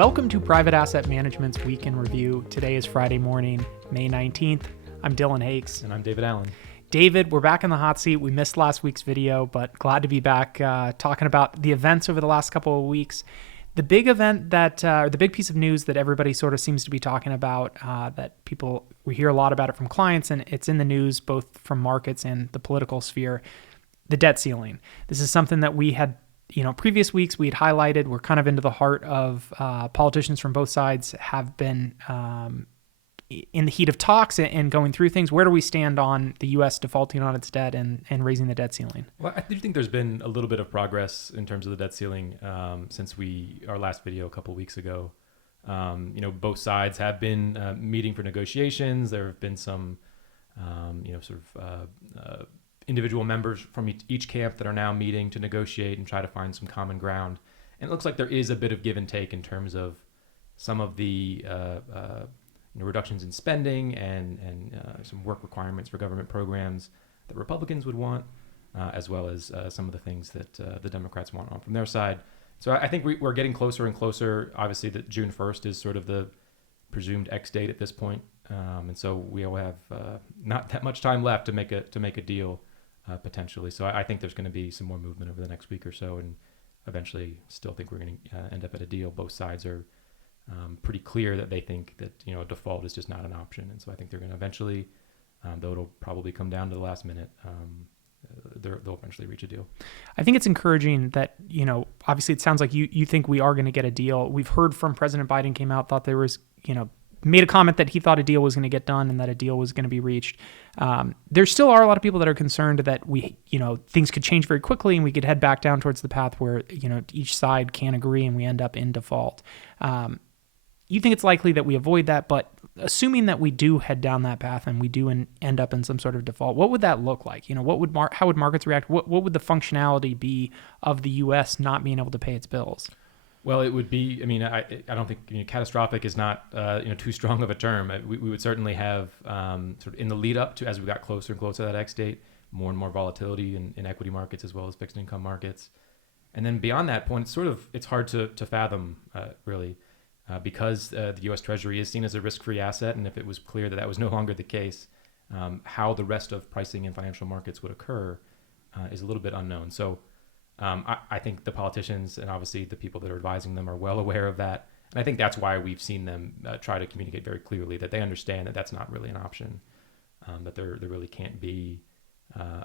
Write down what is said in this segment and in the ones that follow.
Welcome to Private Asset Management's Week in Review. Today is Friday morning, May 19th. I'm Dillon Hakes. And I'm David Allen. David, we're back in the hot seat. We missed last week's video, but glad to be back talking about the events over the last couple of weeks. The big event the big piece of news that everybody sort of seems to be talking about, we hear a lot about it from clients, and it's in the news both from markets and the political sphere, the debt ceiling. This is something that we had, previous weeks we had highlighted. We're kind of into the heart of politicians from both sides have been in the heat of talks and going through things. Where do we stand on the U.S. defaulting on its debt and raising the debt ceiling? Well, I do think there's been a little bit of progress in terms of the debt ceiling since our last video a couple of weeks ago. Both sides have been meeting for negotiations. There have been some, individual members from each camp that are now meeting to negotiate and try to find some common ground. And it looks like there is a bit of give and take in terms of some of the reductions in spending and some work requirements for government programs that Republicans would want, as well as some of the things that the Democrats want on from their side. So I think we're getting closer and closer. Obviously, that June 1st is sort of the presumed X date at this point. And so we will have not that much time left to make a deal potentially. So I think there's going to be some more movement over the next week or so, and eventually still think we're going to end up at a deal. Both sides are pretty clear that they think that a default is just not an option, and so I think they're going to eventually, though it'll probably come down to the last minute, they'll eventually reach a deal. I think it's encouraging that obviously it sounds like you think we are going to get a deal. We've heard from President Biden came out, thought there was made a comment that he thought a deal was going to get done and that a deal was going to be reached. There still are a lot of people that are concerned that things could change very quickly and we could head back down towards the path where each side can't agree and we end up in default. You think it's likely that we avoid that, but assuming that we do head down that path and we do end up in some sort of default, what would that look like? How would markets react? What would the functionality be of the U.S. not being able to pay its bills? Well, it would be. I don't think catastrophic is not too strong of a term. We would certainly have sort of in the lead up to, as we got closer and closer to that X date, more and more volatility in equity markets as well as fixed income markets, and then beyond that point, it's hard to fathom really. Because the U.S. Treasury is seen as a risk-free asset, and if it was clear that was no longer the case, how the rest of pricing in financial markets would occur is a little bit unknown. So I think the politicians and obviously the people that are advising them are well aware of that, and I think that's why we've seen them try to communicate very clearly that they understand that that's not really an option, that there really can't be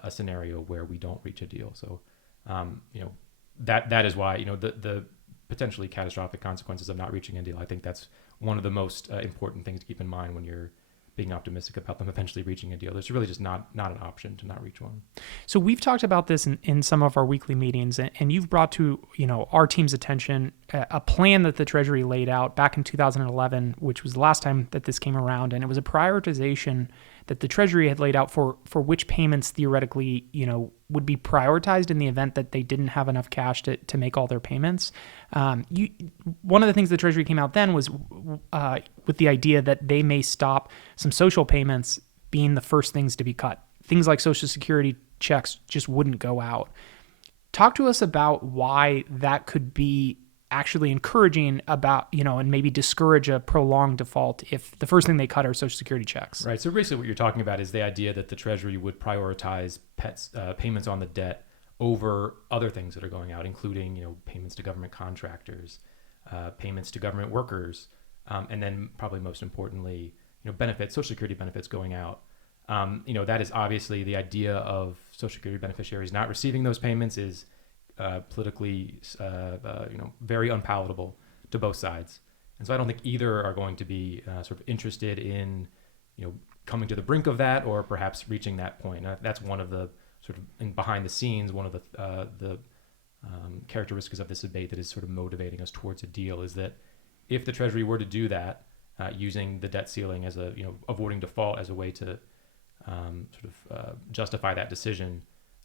a scenario where we don't reach a deal. So that is why the potentially catastrophic consequences of not reaching a deal. I think that's one of the most important things to keep in mind when you're being optimistic about them eventually reaching a deal. There's really just not an option to not reach one. So we've talked about this in some of our weekly meetings, and you've brought to our team's attention a plan that the Treasury laid out back in 2011, which was the last time that this came around, and it was a prioritization that the Treasury had laid out for which payments theoretically would be prioritized in the event that they didn't have enough cash to make all their payments. One of the things the Treasury came out then was with the idea that they may stop some social payments being the first things to be cut. Things like Social Security checks just wouldn't go out. Talk to us about why that could be actually encouraging about, and maybe discourage a prolonged default if the first thing they cut are Social Security checks. Right. So basically what you're talking about is the idea that the Treasury would prioritize payments on the debt over other things that are going out, including, payments to government contractors, payments to government workers, and then probably most importantly, benefits, Social Security benefits going out. That is obviously the idea of Social Security beneficiaries not receiving those payments is politically, very unpalatable to both sides. And so I don't think either are going to be sort of interested in, coming to the brink of that or perhaps reaching that point. That's one of the sort of behind the scenes, one of the characteristics of this debate that is sort of motivating us towards a deal is that if the Treasury were to do that, using the debt ceiling as avoiding default as a way to justify that decision,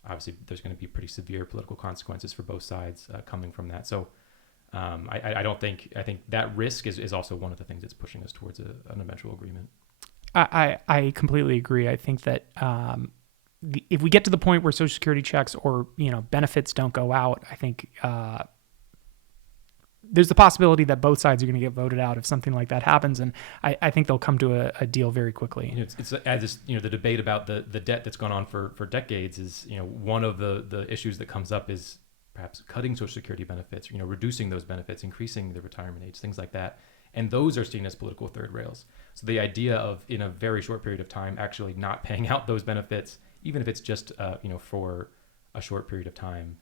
obviously there's going to be pretty severe political consequences for both sides coming from that. So I think that risk is also one of the things that's pushing us towards an eventual agreement. I completely agree. I think that if we get to the point where Social Security checks or benefits don't go out, I think there's the possibility that both sides are going to get voted out if something like that happens, and I think they'll come to a deal very quickly. It's as this, the debate about the debt that's gone on for decades is, one of the issues that comes up is perhaps cutting Social Security benefits, reducing those benefits, increasing the retirement age, things like that. And those are seen as political third rails. So the idea of, in a very short period of time, actually not paying out those benefits, even if it's just, for a short period of time,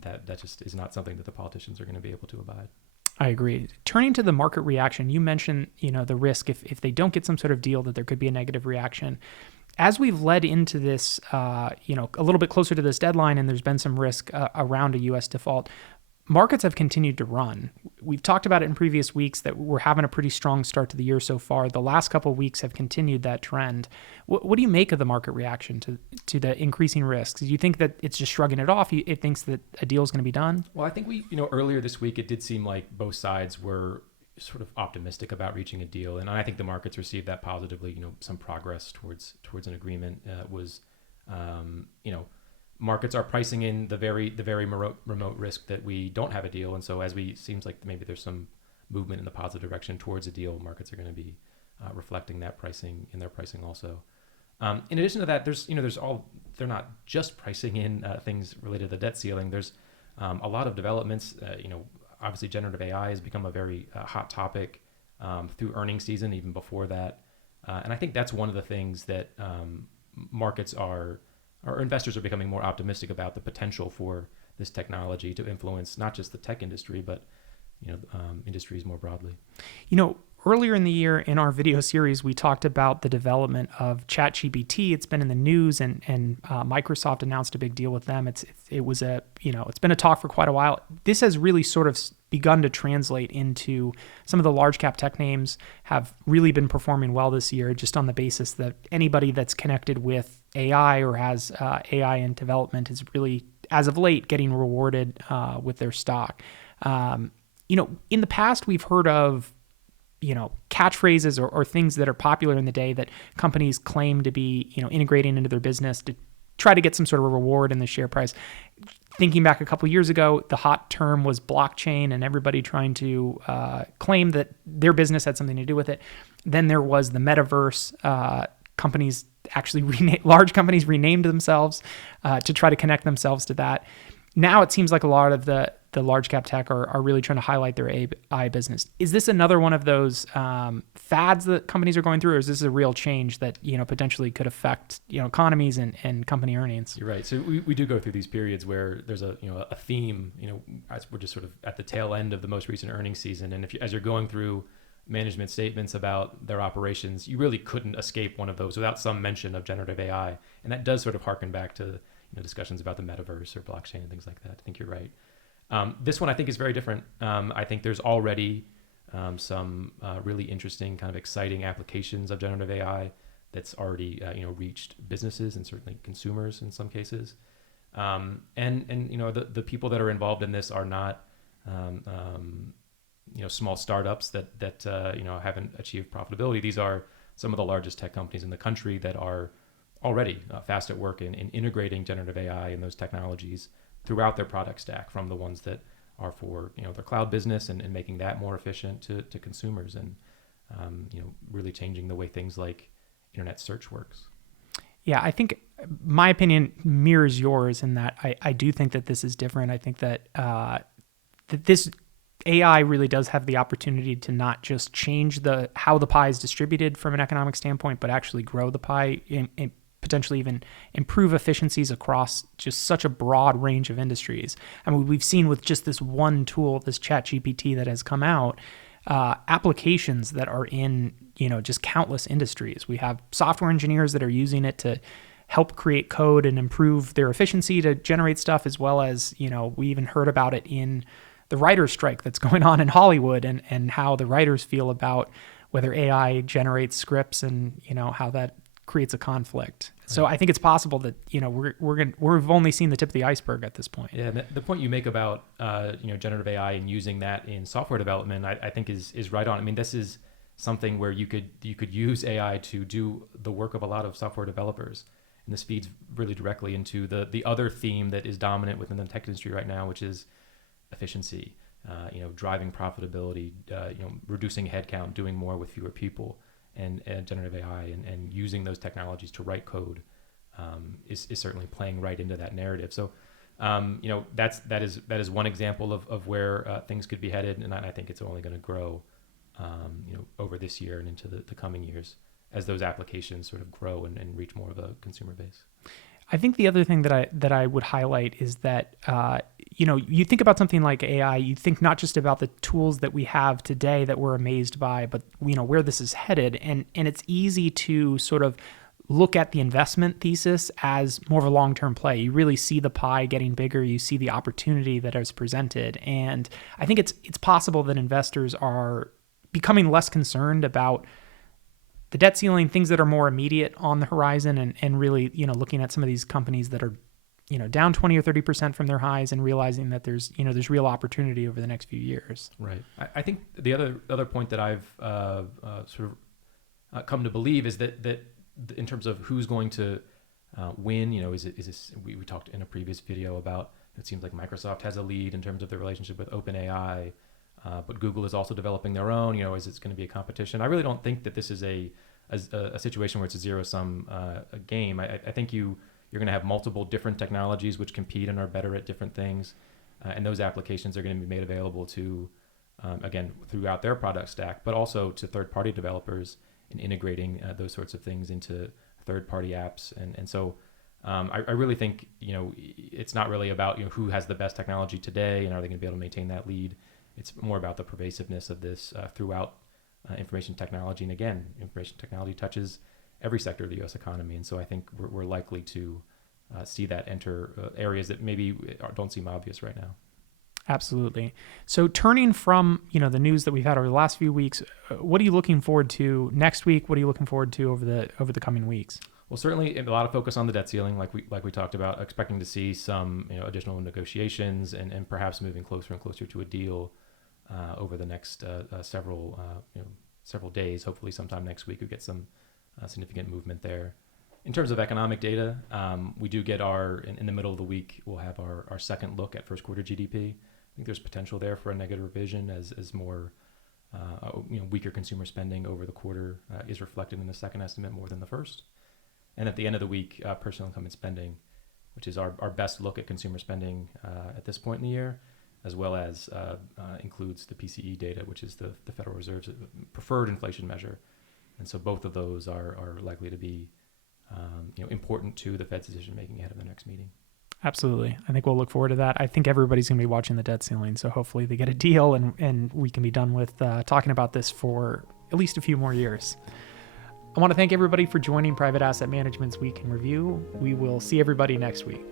that just is not something that the politicians are going to be able to abide. I agree. Turning to the market reaction, you mentioned, the risk if they don't get some sort of deal that there could be a negative reaction. As we've led into this, a little bit closer to this deadline, and there's been some risk around a U.S. default, markets have continued to run. We've talked about it in previous weeks that we're having a pretty strong start to the year so far. The last couple of weeks have continued that trend. What do you make of the market reaction to the increasing risks? Do you think that it's just shrugging it off? It thinks that a deal is going to be done? Well, I think earlier this week, it did seem like both sides were sort of optimistic about reaching a deal. And I think the markets received that positively. Some progress towards an agreement was, markets are pricing in the very remote risk that we don't have a deal. And so seems like maybe there's some movement in the positive direction towards a deal, markets are going to be reflecting that pricing in their pricing also. In addition to that, they're not just pricing in things related to the debt ceiling. There's a lot of developments. Obviously generative AI has become a very hot topic through earnings season, even before that. And I think that's one of the things that markets or investors are becoming more optimistic about, the potential for this technology to influence not just the tech industry, but industries more broadly. Earlier in the year in our video series, we talked about the development of ChatGPT. It's been in the news, and Microsoft announced a big deal with them. It's been a talk for quite a while. This has really sort of begun to translate into some of the large cap tech names have really been performing well this year, just on the basis that anybody that's connected with AI or has AI in development is really, as of late, getting rewarded with their stock. In the past, we've heard of catchphrases or things that are popular in the day that companies claim to be, integrating into their business to try to get some sort of a reward in the share price. Thinking back a couple of years ago, the hot term was blockchain, and everybody trying to claim that their business had something to do with it. Then there was the metaverse. Companies actually large companies renamed themselves to try to connect themselves to that. Now it seems like a lot of the large cap tech are really trying to highlight their AI business. Is this another one of those fads that companies are going through, or is this a real change that potentially could affect economies and company earnings? You're right. So we do go through these periods where there's a theme. We're just sort of at the tail end of the most recent earnings season, and as you're going through management statements about their operations, you really couldn't escape one of those without some mention of generative AI, and that does sort of harken back to discussions about the metaverse or blockchain and things like that. I think you're right. This one I think is very different. I think there's already some really interesting, kind of exciting applications of generative AI that's already reached businesses and certainly consumers in some cases. And the people that are involved in this are not small startups that haven't achieved profitability. These are some of the largest tech companies in the country that are already fast at work in integrating generative AI and those technologies throughout their product stack, from the ones that are for their cloud business and making that more efficient to consumers, and really changing the way things like internet search works. Yeah, I think my opinion mirrors yours in that I do think that this is different. I think that that this AI really does have the opportunity to not just change how the pie is distributed from an economic standpoint, but actually grow the pie and potentially even improve efficiencies across just such a broad range of industries. I mean, we've seen with just this one tool, this ChatGPT that has come out, applications that are in, just countless industries. We have software engineers that are using it to help create code and improve their efficiency to generate stuff, as well as, we even heard about it in the writer's strike that's going on in Hollywood, and how the writers feel about whether AI generates scripts and, how that creates a conflict. Right. So I think it's possible that, we've only seen the tip of the iceberg at this point. Yeah, the point you make about, generative AI and using that in software development, I think is right on. I mean, this is something where you could use AI to do the work of a lot of software developers. And this feeds really directly into the other theme that is dominant within the tech industry right now, which is efficiency. driving profitability, reducing headcount, doing more with fewer people, and generative AI and using those technologies to write code is certainly playing right into that narrative. So, that is one example of where things could be headed, and I think it's only going to grow, over this year and into the coming years as those applications sort of grow and reach more of a consumer base. I think the other thing that I would highlight is that you think about something like AI, you think not just about the tools that we have today that we're amazed by, but where this is headed, and it's easy to sort of look at the investment thesis as more of a long-term play. You really see the pie getting bigger, you see the opportunity that is presented, and I think it's possible that investors are becoming less concerned about the debt ceiling, things that are more immediate on the horizon, and really, looking at some of these companies that are, down 20 or 30% from their highs, and realizing that there's real opportunity over the next few years. Right. I think the other point that I've come to believe is that in terms of who's going to win, is this? We talked in a previous video about, it seems like Microsoft has a lead in terms of their relationship with OpenAI, but Google is also developing their own. Is it going to be a competition? I really don't think that this is a situation where it's a zero-sum game. I think you're going to have multiple different technologies which compete and are better at different things, and those applications are going to be made available to, again, throughout their product stack, but also to third-party developers in integrating those sorts of things into third-party apps. And so I really think, it's not really about who has the best technology today and are they going to be able to maintain that lead. It's more about the pervasiveness of this throughout information technology. And again, information technology touches every sector of the U.S. economy. And so I think we're likely to see that enter areas that maybe don't seem obvious right now. Absolutely. So turning from, the news that we've had over the last few weeks, what are you looking forward to next week? What are you looking forward to over the coming weeks? Well, certainly a lot of focus on the debt ceiling, like we talked about, expecting to see some additional negotiations and perhaps moving closer and closer to a deal over the next several days. Hopefully sometime next week we get some significant movement there. In terms of economic data, we do get in the middle of the week, we'll have our second look at first quarter GDP. I think there's potential there for a negative revision as more weaker consumer spending over the quarter is reflected in the second estimate more than the first. And at the end of the week, personal income and spending, which is our best look at consumer spending at this point in the year, as well as includes the PCE data, which is the Federal Reserve's preferred inflation measure. And so both of those are likely to be important to the Fed's decision making ahead of the next meeting. Absolutely. I think we'll look forward to that. I think everybody's going to be watching the debt ceiling, so hopefully they get a deal and we can be done with talking about this for at least a few more years. I want to thank everybody for joining Private Asset Management's Week in Review. We will see everybody next week.